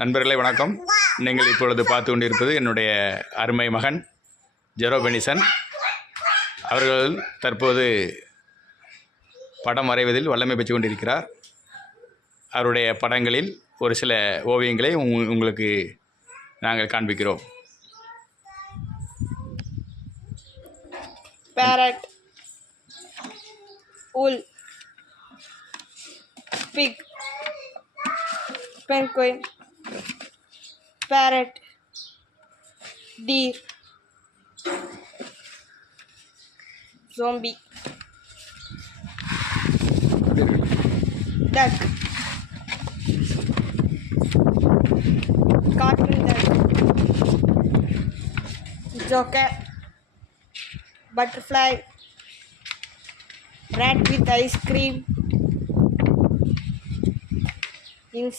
நண்பர்களே வணக்கம். நீங்கள் இப்பொழுது பார்த்து கொண்டிருப்பது என்னுடைய அருமை மகன் ஜெரோ பெனிசன். அவர்கள் தற்போது படம் வரைவதில் வல்லமை பெற்று கொண்டிருக்கிறார். அவருடைய படங்களில் ஒரு சில ஓவியங்களை உங்களுக்கு நாங்கள் காண்பிக்கிறோம். Parrot, wool, pig, penguin, parrot, deer, zombie, duck, cartoon duck, joker, butterfly, rat with ice cream, insect.